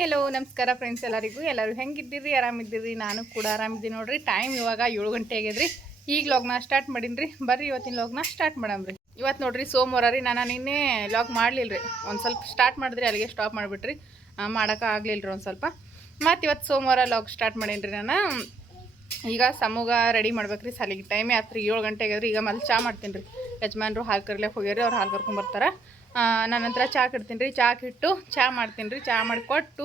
Hi hello ನಮಸ್ಕಾರ friends ಎಲ್ಲರಿಗೂ. ಎಲ್ಲರೂ ಹೆಂಗಿದ್ದೀರಿ? ಆರಾಮಿದ್ದೀರಿ? ನಾನು ಕೂಡ ಆರಾಮಿದ್ದೀನಿ ನೋಡ್ರಿ. ಟೈಮ್ ಇವಾಗ ಏಳು ಗಂಟೆ ಆಗ್ಯದ್ರಿ ಈಗ ಲಾಗ್ನ ಸ್ಟಾರ್ಟ್ ಮಾಡೀನಿ ಬರ್ರಿ ಇವತ್ತಿನ ಲಾಗ್ನ ಸ್ಟಾರ್ಟ್ ಮಾಡಮ್ರಿ ಇವತ್ತು ನೋಡ್ರಿ ಸೋಮವಾರ ರೀ. ನಾನು ನಿನ್ನೆ ಲಾಗ್ ಮಾಡಲಿಲ್ಲ ರೀ ಒಂದು ಸ್ವಲ್ಪ ಸ್ಟಾರ್ಟ್ ಮಾಡಿದ್ರಿ, ಅಲ್ಲಿಗೆ ಸ್ಟಾಪ್ ಮಾಡಿಬಿಟ್ರಿ. ಮಾಡೋಕೆ ಆಗಲಿಲ್ಲ ರೀ ಒಂದು ಸ್ವಲ್ಪ. ಮತ್ತು ಇವತ್ತು ಸೋಮವಾರ ಲಾಗ್ ಸ್ಟಾರ್ಟ್ ಮಾಡೀನಿ ರೀ ನಾನು. ಈಗ ಸಮೂಗ ರೆಡಿ ಮಾಡ್ಬೇಕು ರೀ ಸಾಲಿಗೆ ಟೈಮೇ ಆತ್ರಿ ಏಳು ಗಂಟೆ ಆಗ್ಯದ್ರಿ ಈಗ ಮಲ್ಲಿ ಚಾ ಮಾಡ್ತೀನಿ ರೀ ಯಜಮಾನ್ರು ಹಾಲು ಹೋಗ್ಯಾರ ಹೋಗ್ಯಾರಿ ಅವ್ರು ಹಾಲು ಕರ್ಕೊಂಬರ್ತಾರೆ ನಾನು ನಂತರ ಚಹಾ ಇಡ್ತೀನಿ ರೀ. ಚಹಾ ಕಿಟ್ಟು ಚಹಾ ಮಾಡ್ತೀನಿ ರೀ. ಚಹಾ ಮಾಡಿಕೊಟ್ಟು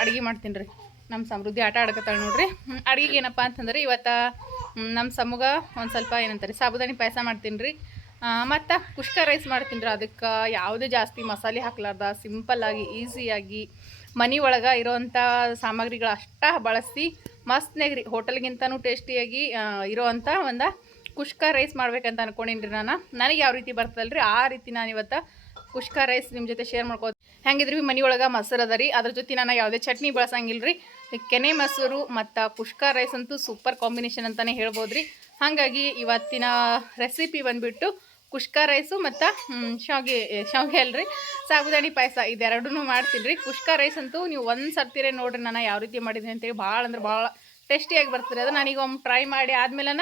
ಅಡುಗೆ ಮಾಡ್ತೀನಿ ರೀ. ನಮ್ಮ ಸಮೃದ್ಧಿ ಆಟ ಆಡಕತ್ತಾಳೆ ನೋಡ್ರಿ. ಅಡುಗೆಗೆ ಏನಪ್ಪ ಅಂತಂದ್ರೆ ಇವತ್ತು ನಮ್ಮ ಸಮೂಗ ಒಂದು ಸ್ವಲ್ಪ ಏನಂತಾರೆ ಸಾಬುದಾನಿ ಪಾಯಸ ಮಾಡ್ತೀನಿ ರೀ. ಮತ್ತು ಕುಷ್ಕ ರೈಸ್ ಮಾಡ್ತೀನಿ ರೀ. ಅದಕ್ಕೆ ಯಾವುದೇ ಜಾಸ್ತಿ ಮಸಾಲೆ ಹಾಕ್ಲಾರ್ದ ಸಿಂಪಲ್ಲಾಗಿ ಈಸಿಯಾಗಿ ಮನೆ ಒಳಗೆ ಇರೋವಂಥ ಸಾಮಗ್ರಿಗಳು ಅಷ್ಟ ಬಳಸಿ ಮಸ್ತ್ನಾಗ ರೀ, ಹೋಟೆಲ್ಗಿಂತನೂ ಟೇಸ್ಟಿಯಾಗಿ ಇರೋವಂಥ ಒಂದು ಕುಷ್ಕ ರೈಸ್ ಮಾಡ್ಬೇಕಂತ ಅನ್ಕೊಂಡಿನ್ರಿ ನಾನು. ನನಗೆ ಯಾವ ರೀತಿ ಬರ್ತದಲ್ರಿ? ಆ ರೀತಿ ನಾನು ಇವತ್ತು ಕುಷ್ಕ ರೈಸ್ ನಿಮ್ಮ ಜೊತೆ ಶೇರ್ ಮಾಡ್ಕೋ ಹೆಂಗಿದ್ರಿ? ಮನೆ ಒಳಗೆ ಮೊಸರು ಅದ ರೀ ಅದ್ರ ಜೊತೆ ನಾನು ಯಾವುದೇ ಚಟ್ನಿ ಬಳಸಂಗಿಲ್ಲ ರೀ ಕೆನೆ ಮೊಸರು ಮತ್ತು ಕುಷ್ಕ ರೈಸ್ ಅಂತೂ ಸೂಪರ್ ಕಾಂಬಿನೇಷನ್ ಅಂತಲೇ ಹೇಳ್ಬೋದು ರೀ ಹಾಗಾಗಿ ಇವತ್ತಿನ ರೆಸಿಪಿ ಬಂದುಬಿಟ್ಟು ಕುಷ್ಕ ರೈಸು ಮತ್ತು ಶಾವಿಗೆ ಶಾವಿಗೆ ಅಲ್ರಿ. ಸಾಬುದಾಣಿ ಪಾಯಸ ಇದೆರಡೂ ಮಾಡ್ತೀನಿ ರೀ ಕುಷ್ಕ ರೈಸ್ ಅಂತೂ ನೀವು ಒಂದು ಸರ್ತಿರೇ ನೋಡ್ರಿ ನಾನು ಯಾವ ರೀತಿ ಮಾಡಿದ್ದೀನಿ ಅಂತೇಳಿ. ಭಾಳ ಅಂದ್ರೆ ಭಾಳ ಟೇಸ್ಟಿಯಾಗಿ ಬರ್ತೀರಿ ಅದು ನಾನೀಗ ಒಮ್ಮೆ ಟ್ರೈ ಮಾಡಿ ಆದಮೇಲೆ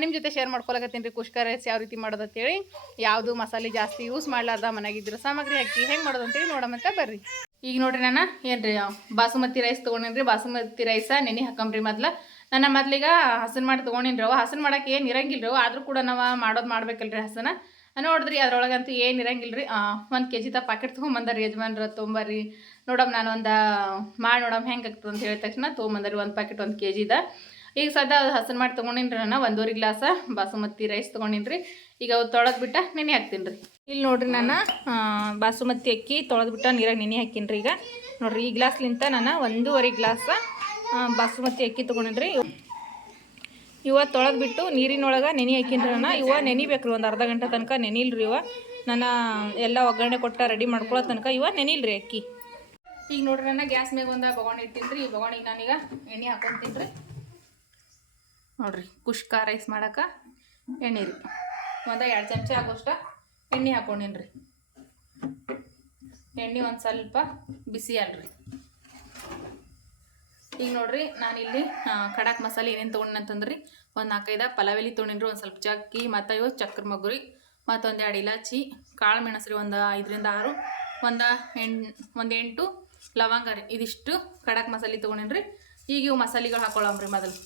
ನಿಮ್ಮ ಜೊತೆ ಶೇರ್ ಮಾಡ್ಕೊಳಕತ್ತೀನಿ ರೀ ಕುಷ್ಕ ರೈಸ್ ಯಾವ ರೀತಿ ಮಾಡೋದು ಅಂತೇಳಿ. ಯಾವುದು ಮಸಾಲೆ ಜಾಸ್ತಿ ಯೂಸ್ ಮಾಡಲಾರ್ದ ಮನೆಗಿದ್ರು ಸಾಮಗ್ರಿ ಹಾಕಿ ಹೆಂಗೆ ಮಾಡೋದು ಅಂತೇಳಿ ನೋಡೋಮಂತ ಬರ್ರಿ. ಈಗ ನೋಡ್ರಿ ನಾನು ಏನು ರೀ ಬಾಸುಮತಿ ರೈಸ್ ತೊಗೊಂಡೇನಿ ಬಾಸುಮತಿ ರೈಸ ನೆನೆ ಹಾಕಂಬ್ರಿ ಮೊದ್ಲು. ನನ್ನ ಮೊದ್ಲೀಗ ಹಸನ್ ಮಾಡಿ ತೊಗೊಂಡಿನಿ ರೀ ಹಸನ್ ಮಾಡಕ್ಕೆ ಏನು ಇರಂಗಿಲ್ಲ ರೀ ಆದರೂ ಕೂಡ ನಾವು ಮಾಡೋದು ಮಾಡ್ಬೇಕಲ್ರಿ ಹಸನ. ನೋಡಿದ್ರಿ ಅದ್ರೊಳಗಂತೂ ಏನು ಇರಂಗಿಲ್ಲ ರೀ ಒಂದು ಕೆ ಜಿ ತ ಪಾಕೆಟ್ ತೊಗೊಂಬಂದಾರಿ ಯಜಮಾನ್ರ ತೊಂಬರ್ರಿ ನೋಡಮ್ ನಾನು ಒಂದು ಮಾಡಿ ನೋಡಮ್ ಹೆಂಗೆ ಆಗ್ತದೆ ಅಂತ ಹೇಳಿದ ತಕ್ಷಣ ತೊಗೊಂಬಂದಾರಿ ಒಂದು ಪ್ಯಾಕೆಟ್ ಒಂದು ಕೆ ಜಿದ ಈಗ ಸದ ಹಸನ್ ಮಾಡಿ ತೊಗೊಂಡಿನಿ ರೀ ನಾನು ಒಂದೂವರೆ ಗ್ಲಾಸ ಬಾಸುಮತಿ ರೈಸ್ ತೊಗೊಂಡಿನ್ರಿ. ಈಗ ಅವು ತೊಳೆದು ಬಿಟ್ಟ ನೆನೆ ಹಾಕ್ತೀನಿ ರೀ ಇಲ್ಲಿ ನೋಡ್ರಿ ನಾನು ಬಾಸುಮತಿ ಅಕ್ಕಿ ತೊಳೆದು ಬಿಟ್ಟ ನೀರಾಗ ನೆನೆ ಹಾಕೀನಿ ರೀ ಈಗ. ನೋಡ್ರಿ ಈ ಗ್ಲಾಸ್ಲಿಂತ ನಾನು ಒಂದೂವರೆ ಗ್ಲಾಸ ಬಾಸುಮತಿ ಅಕ್ಕಿ ತೊಗೊಂಡಿನ್ರಿ. ಇವ ಇವ ತೊಳೆದ್ಬಿಟ್ಟು ನೀರಿನೊಳಗೆ ನೆನೆ ಹಾಕಿನ್ರಿ ನಾನು ಇವ ನೆನಿಬೇಕ್ರಿ ಒಂದು ಅರ್ಧ ಗಂಟೆ ತನಕ ನೆನಿಲ್ರಿ ಇವ. ನಾನು ಎಲ್ಲ ಒಗ್ಗರಣೆ ಕೊಟ್ಟ ರೆಡಿ ಮಾಡ್ಕೊಳ್ಳೋ ತನಕ ಇವ ನೆನಿಲ್ರಿ ಅಕ್ಕಿ. ಈಗ ನೋಡ್ರಿ ನಾನು ಗ್ಯಾಸ್ ಮ್ಯಾಗ ಒಂದು ಬಗೋಣಿ ಇಟ್ಟಿನಿ ರೀ ಈ ಬಗೋಣಿಗೆ ನಾನೀಗ ಎಣ್ಣೆ ಹಾಕೊಂತೀನಿ ರೀ ನೋಡ್ರಿ, ಕುಷ್ಕ ರೈಸ್ ಮಾಡಕ್ಕೆ ಎಣ್ಣೆ ರೀ. ಒಂದು ಎರಡು ಚಮಚ ಆಗೋಷ್ಟ ಎಣ್ಣೆ ಹಾಕೊಂಡೀನಿ ರೀ ಎಣ್ಣೆ ಒಂದು ಸ್ವಲ್ಪ ಬಿಸಿ ಅಲ್ರಿ. ಈಗ ನೋಡ್ರಿ, ನಾನಿಲ್ಲಿ ಖಡಕ್ ಮಸಾಲೆ ಏನೇನು ತೊಗೊಂಡು ಅಂತಂದ್ರಿ, ಒಂದು ನಾಲ್ಕೈದು ಪಲಾವೆಲಿ ತೊಗೊಂಡಿನ್ರಿ, ಒಂದು ಸ್ವಲ್ಪ ಚಕ್ಕಿ, ಮತ್ತು ಇವು ಚಕ್ರ ಮಗುರಿ ಮತ್ತೊಂದು ಎರಡು ಇಲಾಚಿ, ಕಾಳು ಮೆಣಸು ರೀ, ಒಂದು ಐದರಿಂದ ಆರು, ಒಂದು ಎಂಟು ಒಂದು ಎಂಟು ಲವಂಗ ರೀ. ಇದಿಷ್ಟು ಖಡಕ್ ಮಸಾಲೆ ತೊಗೊಂಡಿನ್ರಿ. ಈಗ ಇವು ಮಸಾಲೆಗಳು ಹಾಕೊಳ್ಳಂಬ್ರಿ ಮೊದಲು.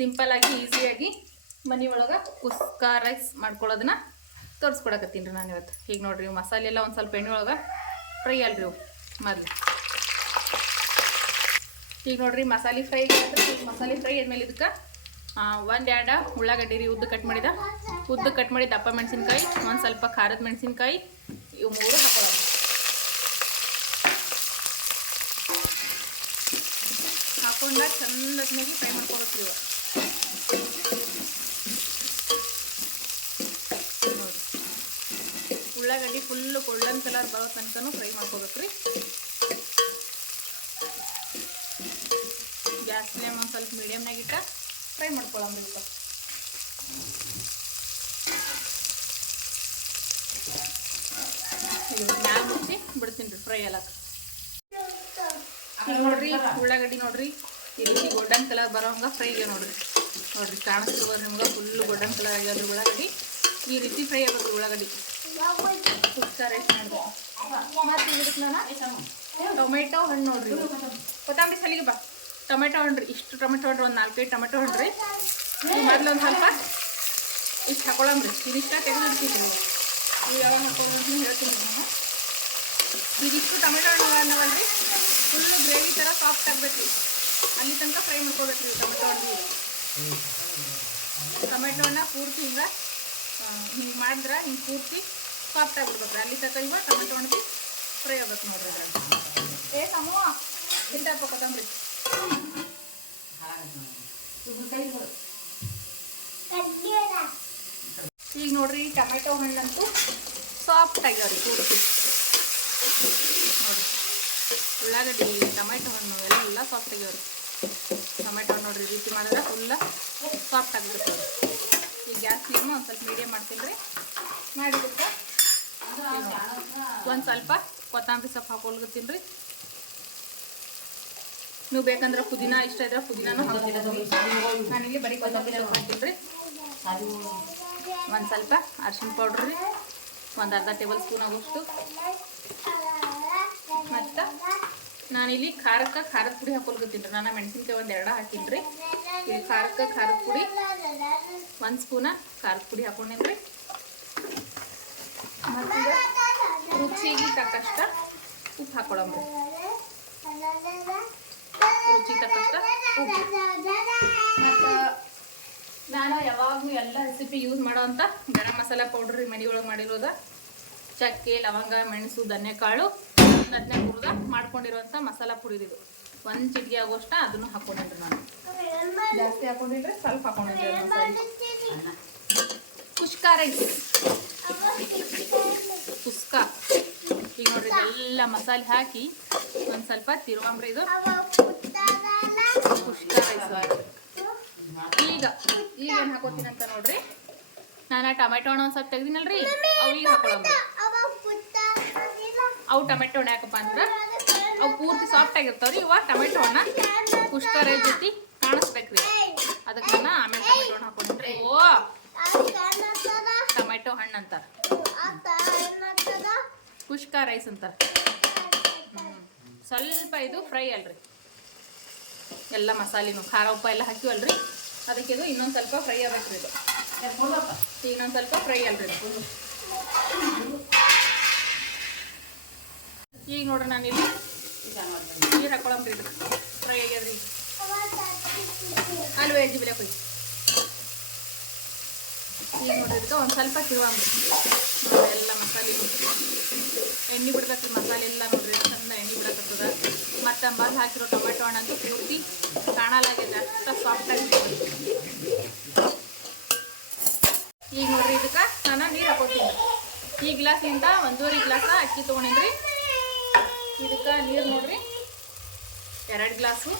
ಸಿಂಪಲ್ಲಾಗಿ ಈಸಿಯಾಗಿ ಮನೆ ಒಳಗೆ ಕುಸ್ಕ ರೈಸ್ ಮಾಡ್ಕೊಳ್ಳೋದನ್ನ ತೋರಿಸ್ಕೊಡಕತ್ತೀನಿ ರೀ ನಾನು ಇವತ್ತು. ಈಗ ನೋಡ್ರಿ ಮಸಾಲೆ ಎಲ್ಲ ಒಂದು ಸ್ವಲ್ಪ ಎಣ್ಣೆ ಒಳಗೆ ಫ್ರೈ ಅಲ್ರಿ ಇವು. ಮೊದಲು ಈಗ ನೋಡಿರಿ, ಮಸಾಲೆ ಫ್ರೈ ಮಸಾಲೆ ಫ್ರೈ ಆದಮೇಲೆ ಇದಕ್ಕೆ ಒಂದು ಎರಡು ಉಳ್ಳಾಗಡ್ಡಿ ರೀ ಉದ್ದು ಕಟ್ ಮಾಡಿದ. ಉದ್ದು ಕಟ್ ಮಾಡಿದ ದಪ್ಪ ಮೆಣಸಿನ್ಕಾಯಿ, ಒಂದು ಸ್ವಲ್ಪ ಖಾರದ ಮೆಣಸಿನ್ಕಾಯಿ, ಇವು ಮೂರು ಹಾಕೋಣ ಹಾಕೊಂಡ ಚೆನ್ನಾಗಿ ಫ್ರೈ ಮಾಡ್ಕೊಬೇಕು ನೋಡಿ ಉಳ್ಳಾಗಡ್ಡಿ ಫುಲ್ಲು ಗೋಲ್ಡನ್ ಕಲರ್ ಬರೋ ತನಕನೂ ಫ್ರೈ ಮಾಡ್ಕೋಬೇಕು ರೀ. ಗ್ಯಾಸ್ ಫ್ಲೇಮ್ ಒಂದು ಸ್ವಲ್ಪ ಮೀಡಿಯಮ್ನಾಗಿಟ್ಟ ಫ್ರೈ ಮಾಡ್ಕೊಳ್ಳೋಣ ಸ್ವಲ್ಪ. ಬಿಡ್ತೀನಿ ರೀ ಫ್ರೈ ಎಲ್ಲ ನೋಡ್ರಿ ಉಳ್ಳಾಗಡ್ಡಿ ನೋಡ್ರಿ ಈ ರೀತಿ ಗೋಲ್ಡನ್ ಕಲರ್ ಬರೋ ಹಂಗೆ ಫ್ರೈ ಆಗ್ಯಾವ ನೋಡ್ರಿ. ನೋಡ್ರಿ ಕಾಣಿಸ್ತಿರ್ಬೋದು ನಿಮ್ಗೆ? ಫುಲ್ ಗೋಲ್ಡನ್ ಕಲರ್ ಆಗ್ಯಾವ್ರಿ ಉಳ್ಳಾಗಡ್ಡಿ. ಈ ರೀತಿ ಫ್ರೈ ಆಗುತ್ತೆ ಉಳ್ಳಾಗಡ್ಡಿ. ಕುಸ್ಕ ರೈಸ್ ಮಾಡ್ಬೇಕು ಮತ್ತು ಇದಕ್ಕೆ ನಾನು ಟೊಮೆಟೊ ಹಣ್ಣು ನೋಡ್ರಿ ಕೊತ್ತಂಬರಿ ಸಲಿಗೆ ಬಾ. ಟೊಮೆಟೊ ಹಣ್ಣು ರೀ ಇಷ್ಟು ಟೊಮೆಟೊ ಹಣ್ಣು ಒಂದು ನಾಲ್ಕೈದು ಟೊಮೆಟೊ ಹಣ್ಣು ರೀ ಮೊದಲು ಒಂದು ಸ್ವಲ್ಪ ಇಷ್ಟು ಹಾಕೊಳ್ಳಂಬ್ರಿ ಇದಿಷ್ಟ ತೆಗೆದಿಡ್ತೀನಿ ನೀವು ನೀವು ಯಾವಾಗ ಹಾಕೊಳ್ಳೋದು ಅಂತ ಹೇಳ್ತೀನಿ ನಾನು ಇದಿಷ್ಟು ಟೊಮೆಟೊ ಹಣ್ಣು ಅನ್ನವಲ್ರಿ ಫುಲ್ಲು ಗ್ರೇವಿ ಥರ ಸಾಫ್ಟ್ ಆಗಬೇಕು ಅಲ್ಲಿ ತನಕ ಫ್ರೈ ಮಾಡ್ಕೋಬೇಕು ರೀ ಟೊಮೆಟೊ ಹಣ್ಣು ಟೊಮೆಟೊ ಹಣ್ಣ ಪೂರ್ತಿ ಹಿಂಗೆ ಹಿಂಗೆ ಮಾಡಿದ್ರೆ ಹಿಂಗೆ ಪೂರ್ತಿ ಸಾಫ್ಟ್ ಬಿಡ್ಬೇಕು ಅಲ್ಲಿ ತಕ್ಕ ಇವಾಗ ಟೊಮೆಟೊ ಒಣಗಿ ಫ್ರೈ ಆಗ್ಬೇಕು ನೋಡ್ರಿ ಏ ಸಮೂ ಇಂತ ತಂದ್ರಿ. ಈಗ ನೋಡ್ರಿ, ಟೊಮೆಟೊ ಹಣ್ಣಂತೂ ಸಾಫ್ಟ್ ಆಗ್ಯಾವ್ರಿ ಪೂರ್ತಿ ನೋಡ್ರಿ. ಉಳ್ಳಾಗಡ್ಡಿ, ಟೊಮೆಟೊ ಹಣ್ಣು ಎಲ್ಲ ಎಲ್ಲ ಸಾಫ್ಟ್ ಆಗ್ಯಾವ್ರಿ ಟೊಮೆಟೊ ನೋಡ್ರಿ ರೀತಿ ಮಾಡಿದ್ರೆ ಫುಲ್ಲ ಸಾಫ್ಟ್ ಆಗಿಬಿಡ್ತದೆ ಈಗ ಗ್ಯಾಸ್ ಫ್ಲೇಮು ಒಂದು ಸ್ವಲ್ಪ ಮೀಡಿಯಮ್ ಮಾಡ್ತೀನಿ ರೀ. ಮಾಡಿಬಿಟ್ಟು ಒಂದು ಸ್ವಲ್ಪ ಕೊತ್ತಂಬರಿ ಸೊಪ್ಪು ಹಾಕೊಳ್ಗತ್ತೀನಿ ರೀ. ನೀವು ಬೇಕಂದ್ರೆ ಪುದೀನ, ಇಷ್ಟ ಇದ್ರೆ ಪುದೀನಾನು ನಾನು ನಾನಿಲ್ಲಿ ಬರೀ ಕೊತ್ತಂಬರಿ ರೀ. ಒಂದು ಸ್ವಲ್ಪ ಅರ್ಶಿಣ ಪೌಡ್ರ್ ರೀ. ಒಂದು ಅರ್ಧ ಟೇಬಲ್ ಸ್ಪೂನ್ ಆಗೋಷ್ಟು. ಮತ್ತು ನಾನಿಲ್ಲಿ ಖಾರಕ್ಕೆ ಖಾರದ ಪುಡಿ ಹಾಕೊಳ್ಗತ್ತೀನಿ ರೀ. ನಾನು ಮೆಣಸಿನ್ಕಾಯಿ ಒಂದು ಎರಡು ಹಾಕೀನಿ ರೀ. ಇಲ್ಲಿ ಖಾರಕ್ಕೆ ಖಾರದ ಪುಡಿ, ಒಂದು ಸ್ಪೂನ ಖಾರದ ಪುಡಿ ಹಾಕೊಂಡೇನಿ ರೀ. ಮತ್ತೀಗ ರುಚಿಗೆ ತಕ್ಕಷ್ಟ ಉಪ್ಪು ಹಾಕೊಳಮ್ರಿ ರುಚಿ ತಕ್ಕಷ್ಟ ಉಪ್ಪು. ಮತ್ತು ನಾನು ಯಾವಾಗಲೂ ಎಲ್ಲ ರೆಸಿಪಿ ಯೂಸ್ ಮಾಡೋವಂಥ ಗರಂ ಮಸಾಲ ಪೌಡ್ರ್ ರೀ ಮನೆ ಒಳಗೆ ಮಾಡಿರೋದ. ಚಕ್ಕೆ, ಲವಂಗ, ಮೆಣಸು, ಧನ್ಯಕಾಳು ಅದನ್ನೇ ಹುರಿದ ಮಾಡ್ಕೊಂಡಿರೋಂಥ ಮಸಾಲ ಇದು. ಒಂದು ಚಿಟಿಕೆ ಆಗೋಷ್ಟ ಅದನ್ನು ಹಾಕೊಂಡಿನ್ರಿ ನಾನು. ಜಾಸ್ತಿ ಹಾಕೊಂಡಿದ್ರೆ ಸ್ವಲ್ಪ ಹಾಕೊಂಡಿದ್ದೆ ಮಸಾಲೆ. ಕುಷ್ಕ ರೈಸ್ ಕುಸ್ಕ. ಈಗ ನೋಡ್ರಿ, ಎಲ್ಲ ಮಸಾಲೆ ಹಾಕಿ ಒಂದು ಸ್ವಲ್ಪ ತಿರುಗಾಂಬ್ರಿ ಇದು ಕುಷ್ಕ ರೈಸ್ ಈಗ ಈಗ ಏನು ಹಾಕೋತೀನಿ ಅಂತ ನೋಡ್ರಿ. ನಾನು ಟೊಮೆಟೊ ಹಣ್ಣು ಒಂದು ಸ್ವಲ್ಪ ತೆಗ್ದಿನಲ್ರಿ, ಅವು ಈಗ ಹಾಕೊಳಂಬ್ರಿ ಅವು ಟೊಮೆಟೊ ಹಣ್ಣು ಯಾಕಪ್ಪ ಅಂದ್ರೆ, ಅವು ಪೂರ್ತಿ ಸಾಫ್ಟ್ ಆಗಿರ್ತಾವ್ರಿ, ಇವ ಟೊಮೆಟೊ ಹಣ್ಣ ಕುಷ್ಕ ರೈಸ್ ಜೊತೆ ಕಾಣಿಸ್ಬೇಕ್ರಿ. ಅದಕ್ಕೆ ನಾನು ಆಮೇಲೆ ಟೊಮೆಟೊ ಹಣ್ಣು ಹಾಕೊಂಡ್ರಿ ಓ! ಟೊಮೆಟೊ ಹಣ್ಣು ಅಂತಾರೆ. ಕುಷ್ಕ ರೈಸ್ ಅಂತಾರೆ. ಸ್ವಲ್ಪ ಇದು ಫ್ರೈ ಅಲ್ರಿ. ಎಲ್ಲ ಮಸಾಲೆನು ಖಾರ ಉಪ್ಪ ಎಲ್ಲ ಹಾಕಿವಲ್ರಿ. ಅದಕ್ಕೆ ಇದು ಇನ್ನೊಂದು ಸ್ವಲ್ಪ ಫ್ರೈ ಆಗ್ಬೇಕ್ರಿ ಇದು. ಇನ್ನೊಂದು ಸ್ವಲ್ಪ ಫ್ರೈ ಅಲ್ರಿ ಈಗ ನೋಡ್ರಿ ನಾನು ಇಲ್ಲಿ ನೀರು ಹಾಕೊಳ್ಳಂಬ್ರಿ ಇದು ಫ್ರೈ ಆಗ್ಯದ್ರಿ. ಅಲ್ವೇ ಎಜ್ಜಿಬಿಲೆ ಕೊಯ್ ಈಗ ನೋಡ್ರಿ ಇದಕ್ಕೆ ಒಂದು ಸ್ವಲ್ಪ ತಿರುವಂಬ್ರಿ ಎಲ್ಲ ಮಸಾಲೆ ಎಣ್ಣೆ ಬಿಡ್ಬೇಕ್ರಿ ಮಸಾಲೆ ಎಲ್ಲ ನೋಡ್ರಿ, ಚಂದ ಎಣ್ಣೆ ಬಿಡಕತ್ತದ. ಮತ್ತು ಅಂಬಾಲ್ ಹಾಕಿರೋ ಟೊಮೆಟೊ ಹಣ್ಣಂತೂ ಪೂರ್ತಿ ಕಾಣಲಾಗಿದೆ ಅಷ್ಟು ಸಾಫ್ಟ್ ಆಗಿದೆ ಈಗ ನೋಡ್ರಿ, ಇದಕ್ಕೆ ನಾನು ನೀರು ಹಾಕೊತೀನಿ ಈ ಗ್ಲಾಸಿಂದ ಒಂದೂವರೆ ಗ್ಲಾಸ ಅಕ್ಕಿ ತೊಗೊಂಡಿನ್ರಿ. ಇದಕ್ಕೆ ನೀರು ನೋಡ್ರಿ. ಎರಡು ಗ್ಲಾಸು.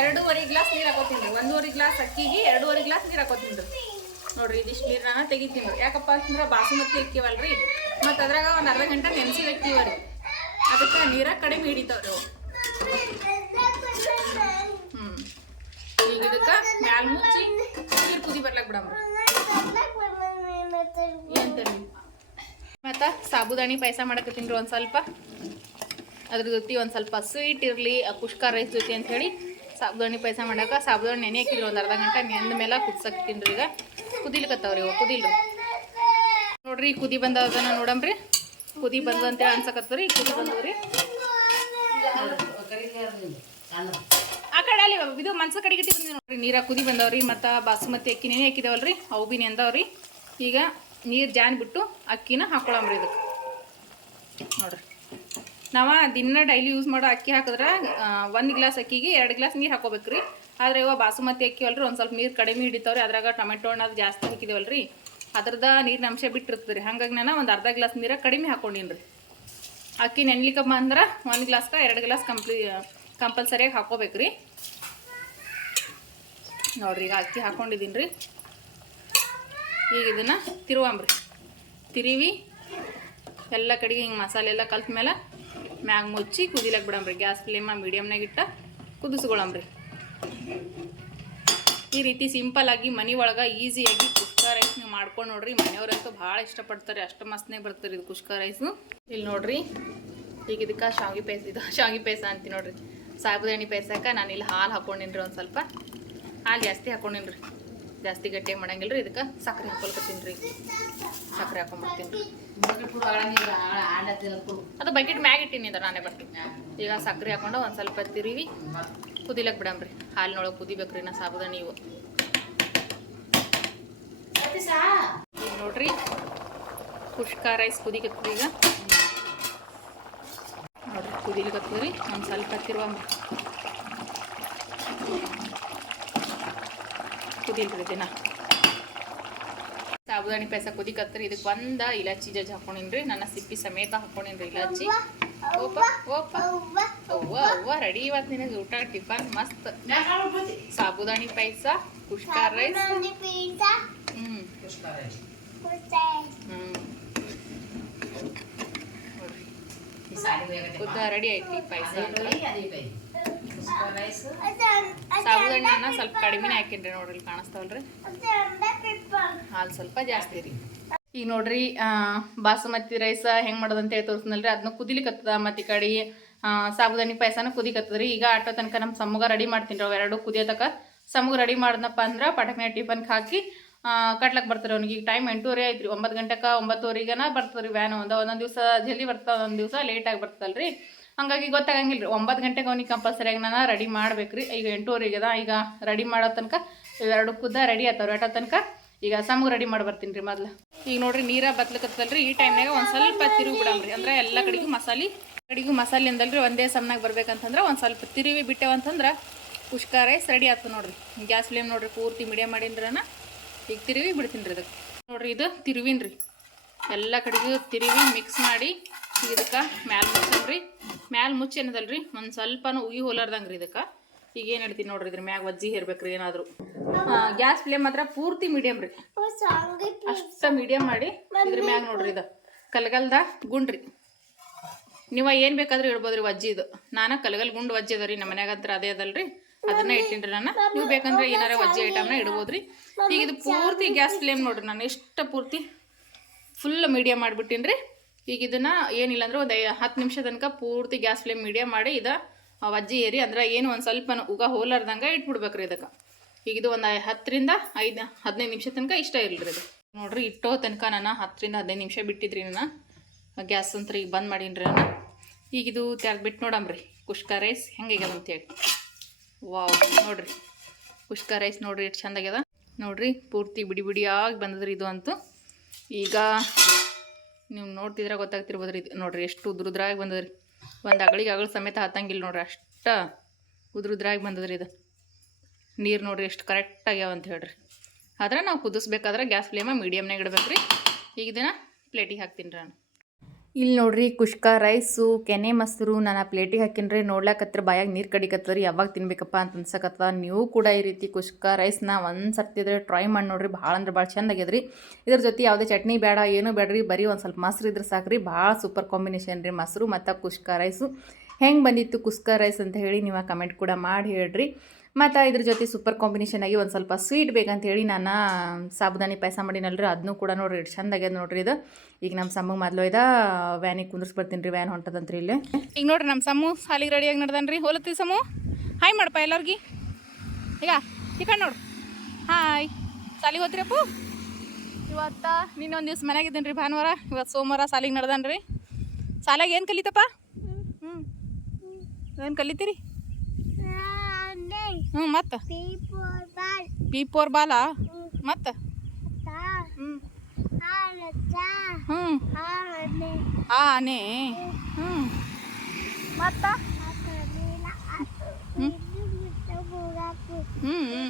ಎರಡೂವರೆ ಗ್ಲಾಸ್ ನೀರು ಹಾಕೋತೀನಿ. ಒಂದೂವರೆ ಗ್ಲಾಸ್ ಅಕ್ಕಿಗೆ ಎರಡೂವರೆ ಗ್ಲಾಸ್ ನೀರು ಹಾಕೋತೀನಿ ನೋಡ್ರಿ, ಇದಿಷ್ಟು ನೀರು ನಾನು ತೆಗಿತೀನಿ ಯಾಕಪ್ಪ ಅಂತಂದ್ರೆ ಬಾಸುಮತಿ ರೀ ಮತ್ತು ಅದ್ರಾಗ ಒಂದು ಅರ್ಧ ಗಂಟೆ ನೆನೆಸಿ ಇಕ್ತೀವ ರೀ ಅದಕ್ಕೆ ನೀರ ಕಡಿಮೆ ಹಿಡಿತಾವ್ರಿ ಅವು. ಹ್ಞೂ ಈಗ ಇದಕ್ಕೆ ಮ್ಯಾಲ ಮುಚ್ಚಿ ನೀರು ಕುದಿ ಬರ್ಲಕ್ಕೆ ಬಿಡಮ್ಮ ತರ್ಲಿ? ಮತ್ತು ಸಾಬುದಾಣಿ ಪಾಯಸ ಮಾಡಕತ್ತೀನಿ ರೀ ಒಂದು ಸ್ವಲ್ಪ. ಅದ್ರ ಜೊತೆ ಒಂದು ಸ್ವಲ್ಪ ಸ್ವೀಟ್ ಇರಲಿ ಕುಷ್ಕ ರೈಸ್ ಜೊತೆ ಅಂತ ಹೇಳಿ ಸಾಬುದಾನಿ ಪಾಯಸ ಮಾಡಕ್ಕೆ ಸಾಬುದಾನಿ ನೆನೆ ಹಾಕಿದ್ರು ಒಂದು ಅರ್ಧ ಗಂಟೆ, ನೆಂದ ಮೇಲೆ ಕುದ್ಸಕ್ತೀನಿ ರೀ ಈಗ. ಕುದಿಲಿಕತ್ತಾವ್ರಿ ಇವ ಕುದಿಲ್ರಿ. ನೋಡ್ರಿ ಕುದಿ ಬಂದದನ್ನ ನೋಡಮ್ರಿ. ಕುದಿ ಬಂದಂತೆ ಅನ್ಸಕತ್ತವ್ರಿ ಕುದಿ ಬಂದವ್ರಿ ಆ ಕಡೆ ಅಲ್ಲಿ, ಇದು ಮನ್ಸ ಕಡೆ ಇಟ್ಟು ಬಂದಿ ನೋಡ್ರಿ, ನೀರ ಕುದಿ ಬಂದವ್ರಿ, ಮತ್ತು ಬಾಸುಮತಿ ಅಕ್ಕಿ ನೆನೆ ಹಾಕಿದವಲ್ರಿ, ಅವು ಬಿ ನೆಂದವ್ರಿ. ಈಗ ನೀರು ಜಾನ್ ಬಿಟ್ಟು ಅಕ್ಕಿನ ಹಾಕೊಳಮ್ರಿ ಇದಕ್ಕೆ ನೋಡ್ರಿ. ನಾವು ದಿನ ಡೈಲಿ ಯೂಸ್ ಮಾಡೋ ಅಕ್ಕಿ ಹಾಕಿದ್ರೆ ಒಂದು ಗ್ಲಾಸ್ ಅಕ್ಕಿಗೆ ಎರಡು ಗ್ಲಾಸ್ ನೀರು ಹಾಕೋಬೇಕ್ರಿ. ಆದ್ರೆ ಇವಾಗ ಬಾಸುಮತಿ ಅಕ್ಕಿ ಅಲ್ರಿ, ಒಂದು ಸ್ವಲ್ಪ ನೀರು ಕಡಿಮೆ ಹಿಡಿತಾವ್ರಿ, ಅದ್ರಾಗ ಟೊಮೆಟೊ ಹಣ್ಣು ಅದು ಜಾಸ್ತಿ ಹಾಕಿದೇವಲ್ರಿ. ಅದ್ರದ ನೀರಿನ ಅಂಶ ಬಿಟ್ಟಿರ್ತದೆ ರೀ ಹಾಗಾಗಿ ನಾನು ಒಂದು ಅರ್ಧ ಗ್ಲಾಸ್ ನೀರ ಕಡಿಮೆ ಹಾಕೊಂಡೀನಿ ರೀ ಅಕ್ಕಿ ನೆನ್ಲಿಕ್ಕಪ್ಪ ಅಂದ್ರೆ ಒಂದು ಗ್ಲಾಸ್ಗೆ ಎರಡು ಗ್ಲಾಸ್ ಕಂಪ್ಲೀ ಕಂಪಲ್ಸರಿಯಾಗಿ ಹಾಕೋಬೇಕ್ರಿ. ನೋಡ್ರಿ ಈಗ ಅಕ್ಕಿ ಹಾಕೊಂಡಿದ್ದೀನಿ ರೀ ಈಗ ಇದನ್ನು ತಿರುವಂಬ್ರಿ. ತಿರುವಿ, ಎಲ್ಲ ಕಡೆಗೆ ಹಿಂಗೆ ಮಸಾಲೆ ಎಲ್ಲ ಕಲ್ತ ಮೇಲೆ ಮ್ಯಾಗ ಮುಚ್ಚಿ ಕುದಿಲಕ್ಕೆ ಬಿಡಂಬ್ರಿ. ಗ್ಯಾಸ್ ಫ್ಲೇಮ ಮೀಡಿಯಮ್ನಾಗ ಇಟ್ಟ ಕುದಿಸ್ಕೊಳಂಬ್ರಿ. ಈ ರೀತಿ ಸಿಂಪಲ್ ಆಗಿ ಮನೆ ಒಳಗೆ ಈಸಿಯಾಗಿ ಕುಷ್ಕ ರೈಸ್ ನೀವು ಮಾಡ್ಕೊಂಡು ನೋಡ್ರಿ. ಮನೆಯವರಂತೂ ಭಾಳ ಇಷ್ಟಪಡ್ತಾರೆ. ಅಷ್ಟು ಮಸ್ತ್ನೇ ಬರ್ತಾರೆ ಇದು ಕುಷ್ಕ ರೈಸು ಇಲ್ಲಿ ನೋಡ್ರಿ, ಈಗ ಇದಕ್ಕೆ ಶಾವಿಗೆ ಪೇಸ ಇದು ಶಾವಿಗೆ ಪೇಸ ಅಂತೀನಿ ನೋಡ್ರಿ. ಸಾಬುದಾಣಿ ಪೇಸಕ್ಕೆ ನಾನು ಇಲ್ಲಿ ಹಾಲು ಹಾಕೊಂಡಿನ್ರಿ ಒಂದು ಸ್ವಲ್ಪ. ಹಾಲು ಜಾಸ್ತಿ ಹಾಕೊಂಡಿನ್ರಿ. ಜಾಸ್ತಿ ಗಟ್ಟಿ ಮಾಡಂಗಿಲ್ಲ ರೀ ಇದಕ್ಕೆ ಸಕ್ಕರೆ ಹಾಕೊಳ್ಕತ್ತೀನಿ ರೀ. ಸಕ್ಕರೆ ಹಾಕೊಂಡ್ಬಿಡ್ತೀನಿ ಅದು ಬಕೆಟ್ ಮ್ಯಾಗ ಇಟ್ಟೀನಿ ಅದ ನಾನೇ ಬರ್ತೀನಿ ಈಗ ಸಕ್ಕರೆ ಹಾಕೊಂಡು ಒಂದು ಸ್ವಲ್ಪ ತಿರುವಿ ಕುದಿಲಕ್ಕೆ ಬಿಡಮ್ರಿ ಹಾಲಿನೊಳಗೆ ಕುದಿಬೇಕ್ರಿ ನಾ ಸಾಬುದ ನೀವು. ನೋಡ್ರಿ, ಕುಷ್ಕ ರೈಸ್ ಕುದಿಕತ್ರಿ ಈಗ. ನೋಡ್ರಿ ಕುದಿಲಿಕತ್ತೀರಿ ಒಂದು ಸ್ವಲ್ಪ ತಿರುವಂಬ್ರಿ. ಕುದಿಲ್ರಿ ದಿನ ಸಾಬುದಾನಿ ಪಾಯಸ ಕುದಿಕತ್ರಿ ಇದಕ್ಕೆ ಒಂದ ಇಲಾಚಿ ಜಜ್ಜಿ ಹಾಕೊಂಡಿನ್ರಿ. ನನ್ನ ಸಿಪ್ಪಿ ಸಮೇತ ಹಾಕೊಂಡಿನ್ರಿ ಇಲಾಚಿ. ಓಪ ಓಪ. ಅವ್ವ ಅವ್ವ ರೆಡಿ ಇವತ್ತು ನಿನಗೆ ಊಟ ಟಿಫನ್ ಮಸ್ತ್. ಸಾಬುದಾಣಿ ಪಾಯಸ ಕುಷ್ಕ ರೈಸ್. ಹ್ಮ್. ಹ್ಮ್. ರೆಡಿ ಐತಿ ಪಾಯಸ ಸಾಬುದಣ್ಣನ ಸ್ವಲ್ಪ ಕಡಿಮೆನೇ ಹಾಕಿನ್ರಿ ನೋಡ್ರಿ ಕಾಣಿಸ್ತಾವಲ್ರಿ. ಹಾಲು ಸ್ವಲ್ಪ ಜಾಸ್ತಿ ರೀ. ಈಗ ನೋಡ್ರಿ ಬಾಸುಮತಿ ರೈಸ್ ಹೆಂಗ್ ಮಾಡೋದಂತ ಹೇಳಿ ತೋರಿಸ್ನಲ್ರಿ. ಅದನ್ನ ಕುದಿಲಿಕತ್ತದ ಮತ್ತೆ ಈ ಕಡೆ ಸಾಬುದಾನಿ ಪಾಯಸನ ಕುದಿಕತ್ತದ್ರಿ ಈಗ ಆಟೋ ತನಕ ನಮ್ಮ ಸಮ್ಮಗ ರೆಡಿ ಮಾಡ್ತೀನಿ ರೀ ಅವೆರಡು ಕುದಿಯೋ ತನಕ ಸಮ್ಮಗ ರೆಡಿ ಮಾಡಿದ್ನಪ್ಪ ಅಂದ್ರೆ ಪಟಕ್ನೆ ಟಿಫನ್ಗೆ ಹಾಕಿ ಕಟ್ಲಕ್ಕೆ ಕಟ್ಲಕ್ ಬರ್ತಾರೆ ಅವ್ನಿಗೆ. ಈಗ ಟೈಮ್ ಎಂಟೂವರೆ ರೀ ಒಂಬತ್ತು ಗಂಟೆಗೆ ಒಂಬತ್ತುವರೆಗನ ಬರ್ತದ್ರಿ ವ್ಯಾನ್ ಒಂದು. ಒಂದೊಂದು ದಿವಸ ಜಲ್ದಿ ಬರ್ತಾವ, ಒಂದೊಂದು ದಿವಸ ಲೇಟಾಗಿ ಬರ್ತಲ್ರಿ ಹಂಗಾಗಿ ಗೊತ್ತಾಗಂಗಿಲ್ಲ ರೀ ಒಂಬತ್ತು ಗಂಟೆಗೆ ಅವ್ನಿಗೆ ಕಂಪಲ್ಸರಿಯಾಗಿ ನಾನು ರೆಡಿ ಮಾಡ್ಬೇಕು ರೀ ಈಗ ಎಂಟೂವರೆಗೆ ಅದ ಈಗ ರೆಡಿ ಮಾಡೋ ತನಕ ಇವೆರಡು ಕುದ್ದ ರೆಡಿ ಆತಾವ್ರಿ. ಆಟೋ ತನಕ ಈಗ ಸಮ್ಗೆ ರೆಡಿ ಮಾಡಿ ಬರ್ತೀನಿ ರೀ ಮೊದ್ಲು. ಈಗ ನೋಡ್ರಿ ನೀರ ಬತ್ಲಕತ್ತಲ್ರಿ ಈ ಟೈಮ್ನಾಗ ಒಂದು ಸ್ವಲ್ಪ ತಿರುಗಿ ಬಿಡಮ್ರಿ. ಅಂದ್ರೆ ಎಲ್ಲ ಕಡೆಗೂ ಮಸಾಲೆ ಕಡೆಗೂ ಮಸಾಲೆ ಅಂದಲ್ರಿ ಒಂದೇ ಸಮನಾಗ ಬರ್ಬೇಕಂತಂದ್ರೆ ಒಂದು ಸ್ವಲ್ಪ ತಿರುವಿ ಬಿಟ್ಟೆವಂತಂದ್ರೆ ಅಂತಂದ್ರೆ ರೈಸ್ ರೆಡಿ ಆಗ್ತದೆ ನೋಡ್ರಿ. ಗ್ಯಾಸ್ ಫ್ಲೇಮ್ ನೋಡ್ರಿ ಪೂರ್ತಿ ಮೀಡಿಯಮ್ ಮಾಡಿದ್ರನ ಈಗ ತಿರುವಿ ಬಿಡ್ತೀನಿ ರೀ ಅದಕ್ಕೆ ನೋಡ್ರಿ ಇದು ತಿರುವಿನ ರೀ ಎಲ್ಲ ಕಡೆಗೂ ತಿರುವಿ ಮಿಕ್ಸ್ ಮಾಡಿ ಇದಕ್ಕೆ ಮ್ಯಾಲ ಮುಚ್ಚನ್ರಿ ಮ್ಯಾಲ ಮುಚ್ಚಿ ಏನದಲ್ರಿ ಒಂದು ಸ್ವಲ್ಪನೂ ಉಗಿ ಹೋಲಾರ್ದಂಗೆ ರೀ ಇದಕ್ಕೆ. ಈಗ ಏನು ಹೇಳ್ತೀನಿ ನೋಡ್ರಿ ಇದ್ರ ಮ್ಯಾಗ ಒಜ್ಜಿ ಹೇರ್ಬೇಕ್ರಿ ಏನಾದರೂ. ಗ್ಯಾಸ್ ಫ್ಲೇಮ್ ಮಾತ್ರ ಪೂರ್ತಿ ಮೀಡಿಯಮ್ ರೀ. ಅಷ್ಟ ಮೀಡಿಯಮ್ ಮಾಡಿ ಇದ್ರ ಮ್ಯಾಗ ನೋಡ್ರಿ ಇದು. ಕಲ್ಗಲ್ದ ಗುಂಡ್ರಿ ನೀವು ಏನು ಬೇಕಾದ್ರೂ ಇಡ್ಬೋದ್ರಿ ಒಜ್ಜಿ ಇದು. ನಾನು ಕಲಗಲ್ ಗುಂಡು ಒಜ್ಜಿ ಅದ ರೀ. ನಮ್ಮ ಮನ್ಯಾಗ ಹತ್ರ ಅದೇ ಅದಲ್ರಿ. ಅದನ್ನ ಇಟ್ಟಿನ್ರಿ ನಾನು. ನೀವು ಬೇಕಂದ್ರೆ ಏನಾರ ಒಜ್ಜಿ ಐಟಮ್ನ ಇಡ್ಬೋದ್ರಿ. ಈಗ ಇದು ಪೂರ್ತಿ ಗ್ಯಾಸ್ ಫ್ಲೇಮ್ ನೋಡ್ರಿ ನಾನು ಎಷ್ಟು ಪೂರ್ತಿ ಫುಲ್ ಮೀಡಿಯಮ್ ಮಾಡಿಬಿಟ್ಟಿನಿ ರೀ ಈಗ ಇದನ್ನು ಏನಿಲ್ಲ ಅಂದ್ರೆ ಒಂದು ಹತ್ತು ನಿಮಿಷ ತನಕ ಪೂರ್ತಿ ಗ್ಯಾಸ್ ಫ್ಲೇಮ್ ಮೀಡಿಯಂ ಮಾಡಿ ಇದು ಅಜ್ಜಿ ಏರಿ, ಅಂದ್ರೆ ಏನು ಒಂದು ಸ್ವಲ್ಪ ಉಗ ಹೋಲಾರ್ದಂಗೆ ಇಟ್ಬಿಡ್ಬೇಕು ರೀ ಇದಕ್ಕೆ. ಈಗ ಇದು ಒಂದು ಹತ್ತರಿಂದ ಐದು ಹದಿನೈದು ನಿಮಿಷ ತನಕ ಇಷ್ಟ ಇರಲಿ ಇದು. ನೋಡ್ರಿ, ಇಟ್ಟೋ ತನಕ ನಾನು ಹತ್ತರಿಂದ ಹದಿನೈದು ನಿಮಿಷ ಬಿಟ್ಟಿದ್ರಿ ನಾನು. ಗ್ಯಾಸ್ ಅಂತ ಈಗ ಬಂದ್ ಮಾಡೀನಿ ನಾನು. ಈಗ ಇದು ತೆಗ್ದ್ಬಿಟ್ಟು ನೋಡಂಬ್ರಿ ಕುಷ್ಕ ರೈಸ್ ಅಂತ ಅಂತೇಳಿ. ವಾವ್, ನೋಡ್ರಿ. ಕುಷ್ಕ ರೈಸ್ ನೋಡ್ರಿ ಎಷ್ಟು ಚಂದ ಆಗ್ಯದ ನೋಡ್ರಿ, ಪೂರ್ತಿ ಬಿಡಿ ಬಿಡಿಯಾಗಿ ಬಂದದ್ರಿ ಇದು ಅಂತೂ. ಈಗ ನೀವು ನೋಡ್ತಿದ್ರೆ ಗೊತ್ತಾಗ್ತಿರ್ಬೋದು ರೀ. ನೋಡ್ರಿ, ಎಷ್ಟು ಉದ್ರುದ್ರಾಗಿ ಬಂದದ್ರಿ. ಒಂದು ಅಗಳಿಗೆ ಅಗಳ ಸಮೇತ ಹತ್ತಂಗಿಲ್ಲ ನೋಡ್ರಿ, ಅಷ್ಟ ಉದ್ರುದ್ರಾಗಿ ಬಂದದ್ರಿ ಇದು. ನೀರು ನೋಡ್ರಿ, ಎಷ್ಟು ಕರೆಕ್ಟ್ ಆಗ್ಯಾವ ಅಂತ ಹೇಳ್ರಿ. ಆದ್ರೆ ನಾವು ಕುದಿಸ್ಬೇಕಾದ್ರೆ ಗ್ಯಾಸ್ ಫ್ಲೇಮ ಮೀಡಿಯಮ್ನಾಗ ಇಡ್ಬೇಕು ರೀ ಈಗ ದಿನ ಪ್ಲೇಟಿಗೆ ಹಾಕ್ತೀನಿ ನಾನು. ಇಲ್ಲಿ ನೋಡ್ರಿ ಕುಷ್ಕ ರೈಸು, ಕೆನೆ ಮೊಸರು ನಾನು ಆ ಪ್ಲೇಟಿಗೆ ಹಾಕಿನ್ರಿ, ನೋಡ್ಲಾಕತ್ರ ಬಾಯಾಗ ನೀರು ಕಡಿಕತ್ತದ್ರಿ ಯಾವಾಗ ತಿನ್ಬೇಕಪ್ಪ ಅಂತ ಅನ್ಸಕತ್ತದ ನೀವು ಕೂಡ ಈ ರೀತಿ ಕುಷ್ಕ ರೈಸ್ನ ಒಂದು ಸರ್ತಿದ್ರೆ ಟ್ರೈ ಮಾಡಿ ನೋಡ್ರಿ, ಭಾಳ ಅಂದ್ರೆ ಭಾಳ ಚಂದ ಆಗ್ಯದ್ರಿ. ಇದ್ರ ಜೊತೆ ಯಾವುದೇ ಚಟ್ನಿ ಬೇಡ ಏನೂ ಬೇಡ್ರಿ ಬರೀ ಒಂದು ಸ್ವಲ್ಪ ಮೊಸರು ಇದ್ರೆ ಸಾಕ್ರಿ, ಭಾಳ ಸೂಪರ್ ಕಾಂಬಿನೇಷನ್ ರೀ ಮೊಸರು ಮತ್ತು ಕುಷ್ಕ ರೈಸು. ಹೆಂಗೆ ಬಂದಿತ್ತು ಕುಷ್ಕ ರೈಸ್ ಅಂತ ಹೇಳಿ ನೀವು ಕಮೆಂಟ್ ಕೂಡ ಮಾಡಿ ಹೇಳ್ರಿ. ಮತ್ತು ಇದ್ರ ಜೊತೆ ಸೂಪರ್ ಕಾಂಬಿನೇಷನ್ ಆಗಿ ಒಂದು ಸ್ವಲ್ಪ ಸ್ವೀಟ್ ಬೇಕಂತ ಹೇಳಿ ನಾನು ಸಾಬುದಾನಿ ಪಾಯಸ ಮಾಡಿನಲ್ರಿ ಅದನ್ನು ಕೂಡ ನೋಡ್ರಿ ಎಷ್ಟು ಚಂದ ಆಗ್ಯದ ನೋಡ್ರಿ ಇದು. ಈಗ ನಮ್ಮ ಸಮ್ಮಗೆ ಮೊದಲು ಇದ ವ್ಯಾನಿಗೆ ಕುಂದ್ರಿಸ್ಬರ್ತೀನಿ ರೀ ವ್ಯಾನ್ ಹೊಂಟದಂತ್ರಿ ಇಲ್ಲಿ. ಈಗ ನೋಡ್ರಿ ನಮ್ಮ ಸಮ್ಮು ಸಾಲಿಗೆ ರೆಡಿಯಾಗಿ ನಡ್ದಾನ್ರಿ. ಹೋಲತ್ತಿ ಸಮ್ಮು. ಹಾಯ್ ಮಾಡಪ್ಪ ಎಲ್ಲರಿಗೆ. ಈಗ ಈಗ ಕಡೆ ನೋಡು. ಹಾಯ್ ಸಾಲಿಗೆ ಹೋಗ್ತೀರಪ್ಪು ಇವತ್ತ ನೀನೊಂದು ದಿವ್ಸ ಮನೆಯಾಗಿದ್ದೀನಿ ರೀ ಭಾನುವಾರ. ಇವತ್ತು ಸೋಮವಾರ ಸಾಲಿಗೆ ನಡ್ದಾನ ರೀ ಸಾಲಾಗ ಏನು ಕಲಿತಪ್ಪ? ಹ್ಞೂ ಏನು ಕಲಿತೀರಿ? ಹ್ಞೂ ಮತ್ತೆ ಪಿ ಫೋರ್ ಬಾಲ ಮತ್ತೆ ಹ್ಞೂ ಆನೆ ಹ್ಞೂ ಮತ್ತ ಹ್ಞೂ ಹ್ಞೂ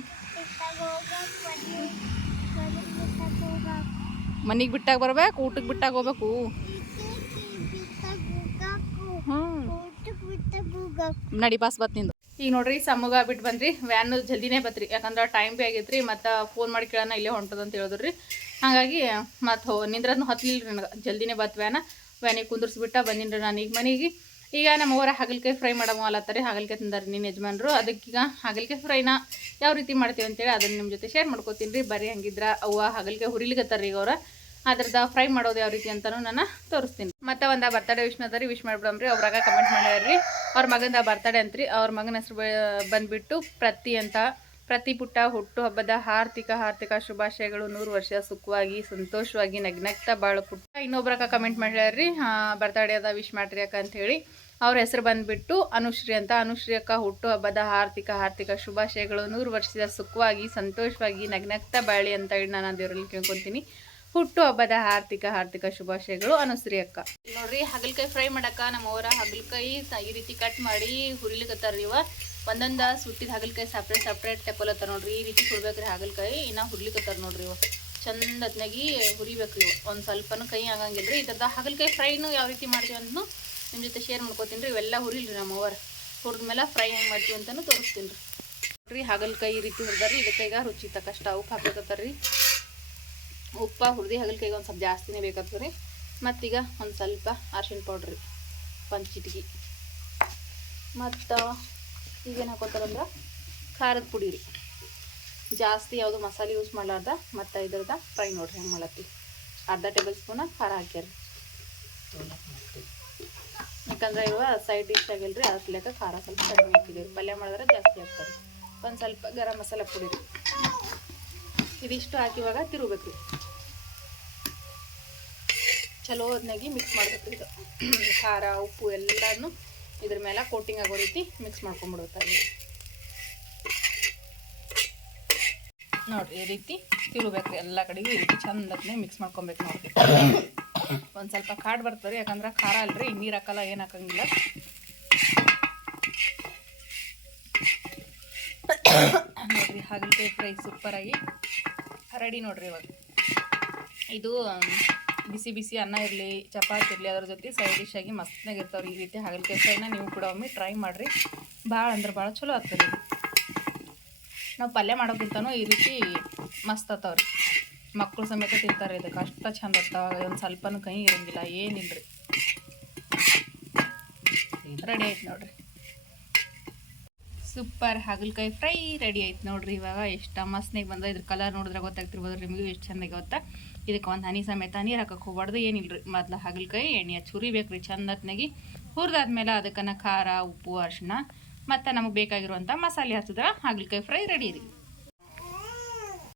ಮನೆಗೆ ಬಿಟ್ಟಾಗ ಬರ್ಬೇಕು ಊಟಕ್ಕೆ ಬಿಟ್ಟಾಗ ಹೋಗ್ಬೇಕು ಹ್ಞೂ ನಡಿ ಪಾಸ್ ಬತ್ ನಿಂದು ಈಗ ನೋಡ್ರಿ, ಸಮೂಗ ಬಿಟ್ಟು ಬಂದ್ರಿ. ವ್ಯಾನ್ ಜಲ್ದಿನೇ ಬತ್ರಿ. ಯಾಕಂದ್ರೆ ಟೈಮ್ ಭೀ ಆಗೈತ್ರಿ, ಮತ್ತು ಫೋನ್ ಮಾಡಿ ಕೇಳೋಣ, ಇಲ್ಲೇ ಹೊಂಟದ ಅಂತ ಹೇಳಿದ್ರಿ. ಹಾಗಾಗಿ, ಮತ್ತು ಹೋ ನಿಂದ್ರದ್ನು ಹತ್ತಲಿಲ್ಲ ರೀ ನನಗೆ. ಜಲ್ದಿನೇ ಬತ್ ವ್ಯಾನ ವ್ಯಾನಿಗೆ ಕುಂದ್ರಿಸ್ಬಿಟ್ಟ ಬಂದಿನಿ ನಾನು ಈಗ ಮನೆಗೆ. ಈಗ ನಮ್ಮ ಅವರ ಹಾಗಲ್ಕಾಯಿ ಫ್ರೈ ಮಾಡೋ ಅಲ್ಲತ್ತಾರೆ ಹಾಗಲ್ಕಾಯಿ ತಿಂದಾರೆ ನಿನ್ನ ಯಜಮಾನ್ರು. ಅದಕ್ಕೀಗ ಹಾಗಲ್ಕಾಯಿ ಫ್ರೈನ ಯಾವ ರೀತಿ ಮಾಡ್ತೀವಿ ಅಂತೇಳಿ ಅದನ್ನು ನಿಮ್ಮ ಜೊತೆ ಶೇರ್ ಮಾಡ್ಕೋತೀನಿ ರೀ ಬರೀ ಹಂಗಿದ್ರೆ ಅವ್ವ ಹಾಗಲ್ಕಾಯಿ ಹುರಿಲಿಕತ್ತಾರ ಈಗ ಅವ್ರ. ಅದ್ರದ್ದು ಫ್ರೈ ಮಾಡೋದು ಯಾವ ರೀತಿ ಅಂತಾನು ನಾನು ತೋರಿಸ್ತೀನಿ. ಮತ್ತೆ ಒಂದು ಬರ್ತಡೇ ವಿಶ್ ರೀ ವಿಶ್ ಮಾಡ್ಬಿಡಮ್ರಿ ಅವ್ರಾಗ ಕಮೆಂಟ್ ಮಾಡ್ಯಾರ್ರಿ. ಅವ್ರ ಮಗಂದ ಬರ್ತಡೇ ಅಂತ್ರಿ, ಅವ್ರ ಮಗನ ಹೆಸರು ಬಂದ್ಬಿಟ್ಟು ಪ್ರತಿ ಅಂತ, ಪ್ರತಿ ಪುಟ್ಟ, ಹುಟ್ಟು ಹಬ್ಬದ ಆರ್ಥಿಕ ಹಾರ್ದಿಕ ಶುಭಾಶಯಗಳು, ನೂರು ವರ್ಷ ಸುಖವಾಗಿ, ಸಂತೋಷವಾಗಿ, ನಗ್ನಗ್ತಾ ಬಾಳು ಪುಟ್ಟ. ಇನ್ನೊಬ್ರಾಗ ಕಮೆಂಟ್ ಮಾಡ್ಯಾರ್ರಿ ಬರ್ತಡೇ ಅದ ವಿಶ್ ಮಾಡ್ರಿ ಅಕ್ಕ ಅಂತ ಹೇಳಿ. ಅವ್ರ ಹೆಸರು ಬಂದ್ಬಿಟ್ಟು ಅನುಶ್ರೀ ಅಂತ, ಅನುಶ್ರೀ ಅಕ್ಕ ಹುಟ್ಟು ಹಬ್ಬದ ಆರ್ಥಿಕ ಹಾರ್ದಿಕ ಶುಭಾಶಯಗಳು, ನೂರು ವರ್ಷದ ಸುಖವಾಗಿ, ಸಂತೋಷವಾಗಿ, ನಗ್ನಗ್ತಾ ಬಾಳಿ ಅಂತ ಹೇಳಿ ನಾನು ದೇವರಲ್ಲಿ ಕೇಳ್ಕೊತೀನಿ. ಹುಟ್ಟು ಹಬ್ಬದ ಹಾರ್ದಿಕ ಹಾರ್ದಿಕ ಶುಭಾಶಯಗಳು. ಅನುಶ್ರೀ ಅಕ್ಕ. ನೋಡ್ರಿ, ಹಗಲ್ಕಾಯಿ ಫ್ರೈ ಮಾಡಕ್ಕ ನಮ್ಮವರ ಹಾಗಲ್ಕಾಯಿ ಈ ರೀತಿ ಕಟ್ ಮಾಡಿ ಹುರಿಲಿಕತ್ತಾರ ಇವ. ಒಂದೊಂದ ಸುಟ್ಟಿದ ಹಗಲ್ಕಾಯಿ ಸಪ್ರೇಟ್ ಸಪ್ರೇಟ್ ತಕೊಲತ್ತಾರ ನೋಡ್ರಿ. ಈ ರೀತಿ ಹುರ್ಬೇಕ್ರಿ ಹಾಗಲ್ಕಾಯಿ, ಇನ್ನ ಹುರ್ಲಿಕತ್ತಾರ ನೋಡ್ರಿ ಇವ. ಚಂದ ಹುರಿಬೇಕು ಹುರಿಬೇಕ್ರಿ ಇವ. ಒಂದು ಸ್ವಲ್ಪನೂ ಕೈ ಆಗಂಗಿಲ್ರಿ. ಇದ್ರದ ಹಗಲ್ಕಾಯಿ ಫ್ರೈನು ಯಾವ ರೀತಿ ಮಾಡ್ತೀವಿ ಅಂತ ನಿಮ್ಮ ಜೊತೆ ಶೇರ್ ಮಾಡ್ಕೋತೀನಿ ಇವೆಲ್ಲ ಹುರಿಲ್ರಿ ನಮ್ಮವರ. ಹುರಿದ್ಮೇಲೆ ಫ್ರೈ ಹೆಂಗೆ ಮಾಡ್ತೀವಿ ಅಂತಾನು ತೋರಿಸ್ತೀನಿ ರೀ. ಹಾಗಲ್ಕಾಯಿ ಈ ರೀತಿ ಹುರಿದಾರಿ ಇದಕ್ಕೆ ಈಗ ರುಚಿ ತಕ್ಕಷ್ಟ ಉಪ್ಪು ಹಾಕ್ಬೇಕತ್ತಾರ ಉಪ್ಪ, ಹುರಿದಿ, ಹಗಲಕಾಯಿಗೆ ಒಂದು ಸ್ವಲ್ಪ ಜಾಸ್ತಿನೇ ಬೇಕಾಗ್ತದೆ ರೀ ಮತ್ತೀಗ ಒಂದು ಸ್ವಲ್ಪ ಅರ್ಶಿಣ ಪೌಡ್ರಿ ಒಂದು ಚಿಟಿಕಿ. ಮತ್ತು ಈಗೇನು ಹಾಕೋತಾರಂದ್ರೆ ಖಾರದ ಪುಡಿ ರೀ. ಜಾಸ್ತಿ ಯಾವುದು ಮಸಾಲೆ ಯೂಸ್ ಮಾಡಲಾರ್ದ, ಮತ್ತು ಇದ್ರದ ಫ್ರೈ ನೋಡ್ರಿ ಹೆಂಗೆ ಮಾಡತ್ತಿ. ಅರ್ಧ ಟೇಬಲ್ ಸ್ಪೂನ ಖಾರ ಹಾಕ್ಯಾರ ಯಾಕಂದ್ರೆ ಇವಾಗ ಸೈಡ್ ಡಿಶ್ ಆಗಿಲ್ರಿ ಅದ್ರ ಲೆಕ್ಕ ಖಾರ ಸ್ವಲ್ಪ ಕಡಿಮೆ ಹಾಕಿದ್ದೀವಿ ಪಲ್ಯ ಮಾಡಿದ್ರೆ ಜಾಸ್ತಿ ಹಾಕ್ತಾರೆ ಒಂದು ಸ್ವಲ್ಪ ಗರಂ ಮಸಾಲೆ ಪುಡಿ ರೀ. ಇದಿಷ್ಟು ಹಾಕಿ ಇವಾಗ ತಿರುಗಬೇಕು ರೀ ಚಲೋ ಮಿಕ್ಸ್ ಮಾಡಬೇಕು ಇದು. ಖಾರ, ಉಪ್ಪು ಎಲ್ಲನೂ ಇದ್ರ ಮೇಲೆ ಕೋಟಿಂಗ್ ಆಗೋ ರೀತಿ ಮಿಕ್ಸ್ ಮಾಡ್ಕೊಂಡ್ಬಿಡುತ್ತಾರೆ ನೋಡ್ರಿ ಈ ರೀತಿ ತಿರುಬೇಕು ಎಲ್ಲ ಕಡೆಗೆ ಈ ರೀತಿ ಚಂದತ್ನೇ ಮಿಕ್ಸ್ ಮಾಡ್ಕೊಬೇಕು ನೋಡ್ರಿ ಒಂದು ಸ್ವಲ್ಪ ಕಾಡು ಬರ್ತದೆ ಯಾಕಂದ್ರೆ ಖಾರ ಅಲ್ರಿ, ನೀರು ಹಾಕಲ್ಲ, ಏನು ಹಾಕಂಗಿಲ್ಲ. ನೋಡ್ರಿ ಹಾಗಲಕಾಯಿ ಫ್ರೈ ಸೂಪರಾಗಿ ರೆಡಿ ನೋಡ್ರಿ ಇವಾಗ. ಇದು ಬಿಸಿ ಬಿಸಿ ಅನ್ನ ಇರಲಿ, ಚಪಾತಿ ಇರಲಿ, ಅದ್ರ ಜೊತೆ ಸೈಡ್ ಡಿಶ್ ಆಗಿ ಮಸ್ತ್ನಾಗ ಇರ್ತಾವ್ರಿ ಈ ರೀತಿ ಹಾಗಲಕಾಯಿ ಫ್ರೈನ ನೀವು ಕೂಡ ಒಮ್ಮೆ ಟ್ರೈ ಮಾಡಿರಿ. ಭಾಳ ಅಂದ್ರೆ ಭಾಳ ಚಲೋ ಆಗ್ತದೆ ನಾವು ಪಲ್ಯ ಮಾಡೋಕ್ಕಿಂತನೂ ಈ ರೀತಿ ಮಸ್ತ್ ಆತಾವ್ರಿ ಮಕ್ಕಳು ಸಮೇತ ತಿಂತಾರೆ ಇದಕ್ಕೆ, ಅಷ್ಟು ಚಂದ ಆಗ್ತಾವ, ಒಂದು ಸ್ವಲ್ಪನೂ ಕೈ ಇರಂಗಿಲ್ಲ ರೀ ರೆಡಿ ಆಯ್ತು ನೋಡ್ರಿ. ಸೂಪರ್ ಹಾಗಲಕಾಯಿ ಫ್ರೈ ರೆಡಿ ಆಯ್ತು ನೋಡ್ರಿ ಇವಾಗ. ಎಷ್ಟು ಮಸ್ತ್ನಾಗ ಬಂದ, ಇದ್ರ ಕಲರ್ ನೋಡಿದ್ರೆ ಗೊತ್ತಾಗ್ತಿರ್ಬೋದು, ನಿಮಗೂ ಎಷ್ಟು ಚೆಂದಾಗಿ ಗೊತ್ತಾ. ಇದಕ್ಕೆ ಒಂದು ಹನಿ ಸಮೇತ ನೀರು ಹಾಕಕ್ಕೆ ಹೋಗ್ಬಾರ್ದು. ರೀ ಮೊದಲು ಹಾಗಲಕಾಯಿ ಎಣ್ಣೆ ಹಚ್ಚಿ ಹುರಿಬೇಕ್ರಿ ಚಂದತ್ನಾಗಿ ಹುರಿದಾದ್ಮೇಲೆ ಅದಕ್ಕನ ಖಾರ, ಉಪ್ಪು ಅರಿಶಿನ ಮತ್ತು ನಮಗೆ ಬೇಕಾಗಿರುವಂಥ ಮಸಾಲೆ ಹಚ್ಚಿದ್ರೆ ಹಾಗಲಕಾಯಿ ಫ್ರೈ ರೆಡಿ ರೀ